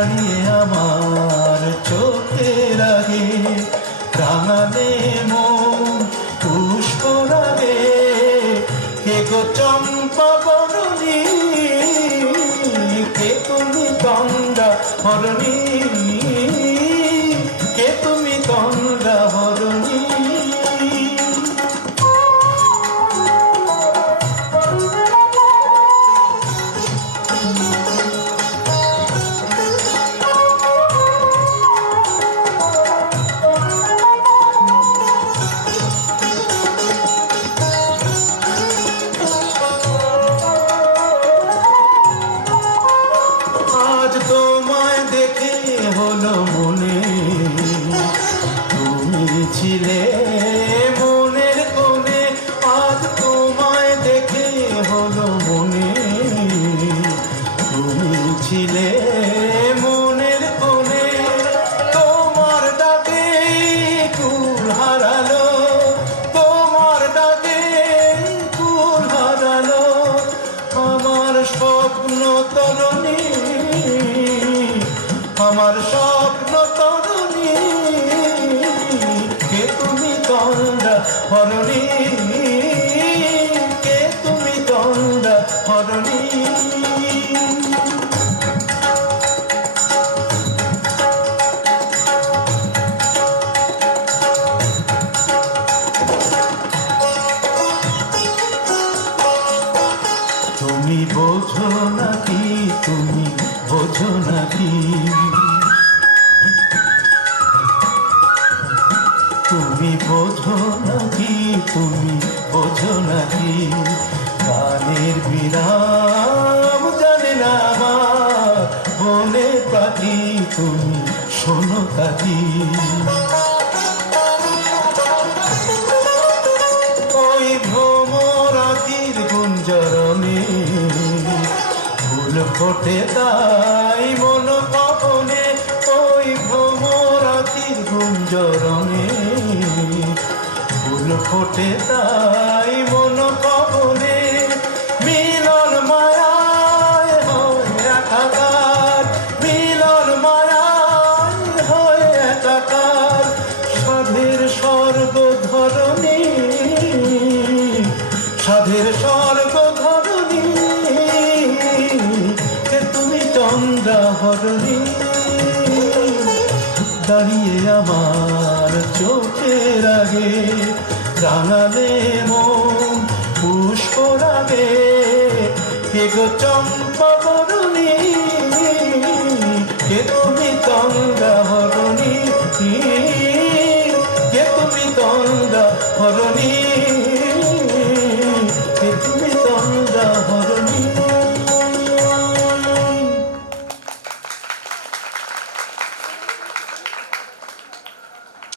দাঁড়িয়ে আমার চোখের আগে রাঙালে মন পুষ্পরাগে কে গো চম্পা বরণী কে তুমি গঙ্গা হরণী কে তুমি গঙ্গা হরণী তোমায় দেখে হলো মনে তুমি ছিলে মনের কোণে আজ তোমায় দেখে হলো মনে তুমি ছিলে মনের কোণে তোমার ডাকে কুল হারালো তোমার ডাকে কুল হারালো আমার স্বপ্ন তরণী আমার স্বপ্ন তরুণী কে তুমি গঙ্গা হরণী কে তুমি গঙ্গা হরণী তুমি বোঝো নাকি তুমি বোঝো নাকি তুমি বোঝো নাকি তুমি বোঝো নাকি গানের বিরাম জানে না আমার বনে পাখি তুমি শোনো কাকি ওই ভ্রমরাতির গুঞ্জরণে ফুল ফোটে তাই মন কপনে ওই ভ্রমরাতির গুঞ্জরণে ফুল ফোটে তাই মন কপনে মিলন মায়ায় হয় একাকার মিলন মায়ায় হয় একাকার সাধের স্বর্গ ধরণী সাধের স্বর্গ ধরণী কে তুমি চন্দ্রা হরণী দাঁড়িয়ে আমার চোখের আগে রাঙালে মন পুষ্পরাগে কে গো চম্পা বরণী কে তুমি গঙ্গা